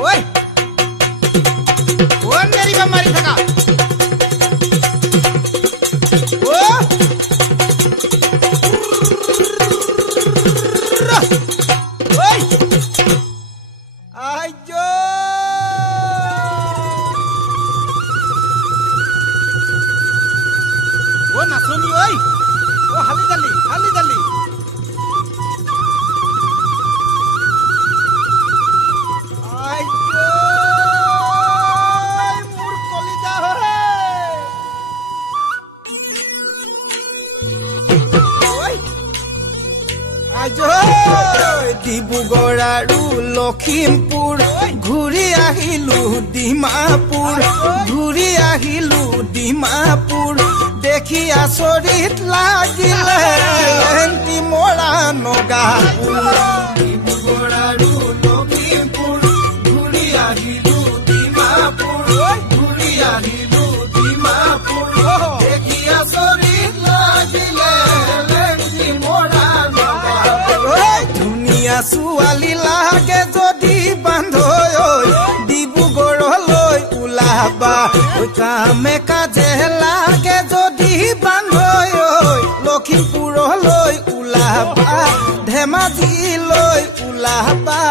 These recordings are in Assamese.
ওই কোন নেরি বা মারি থাকা ও ওই আইজো ও নাচনি ওই ও হালি দালি ডিব্ৰুগড় আৰু লখিমপুৰ ঘূৰি আহিলো ডিমাপুৰ দেখি আচৰিত লাগিলে মৰা নগাপুৰ ডিব্ৰুগড় আৰু লখিমপুৰ ঘূৰি আহিলো ডিমাপুৰ দেখি আচৰিত লাগিলে ছোৱালী লাগে যদি বান্ধৈ ডিব্ৰুগড়লৈ ওলাবা কামে কাজে লাগে যদি বান্ধৈ লখিমপুৰলৈ ওলাবা ধেমাজিলৈ ওলাবা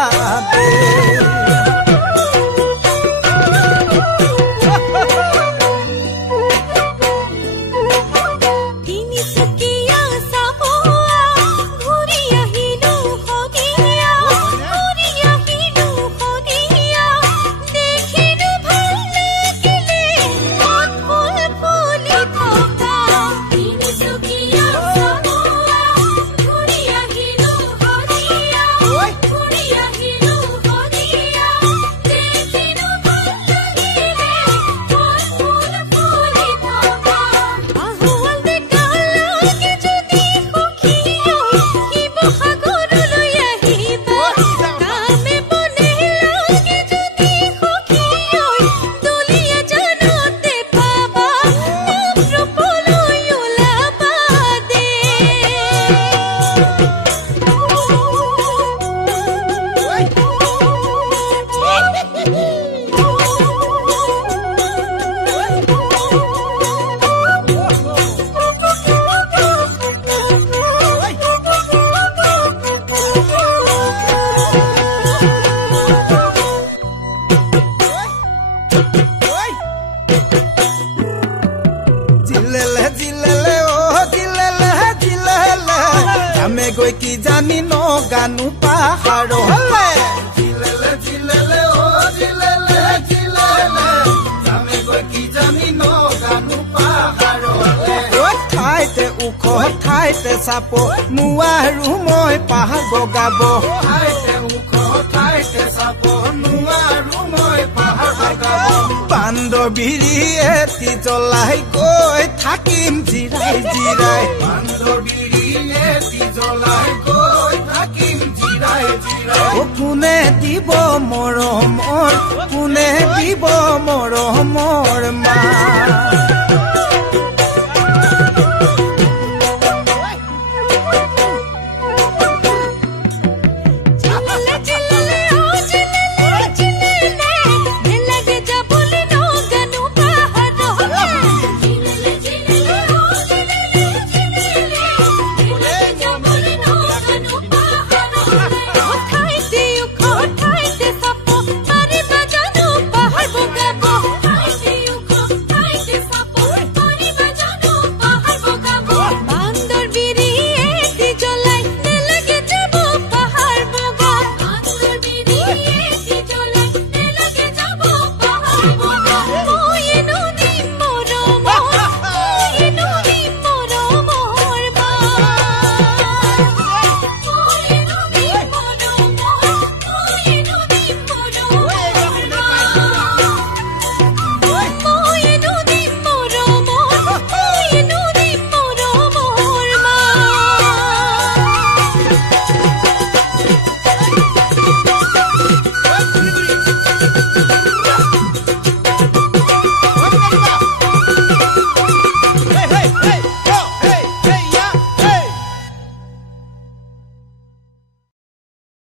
গৈ কি জানি নগানো পাহাৰলে জিলেলে ও জিলেলে যামে গৈ কি জানি নগানো পাহাৰলে ঠাইতে ওখ ঠাইতে চাপ নোৱাৰো মই পাহাৰ বগাব ঠাইতে ওখ ঠাইতে চাপ নোৱাৰো মই পাহাৰ বগাব বান্দৰবিৰি এটি জ্বলাই গৈ থাকিম জিৰাই বান্দৰবিৰি এটি জ্বলাই গৈ থাকিম জিৰাই কোনে দিব মৰমৰ মা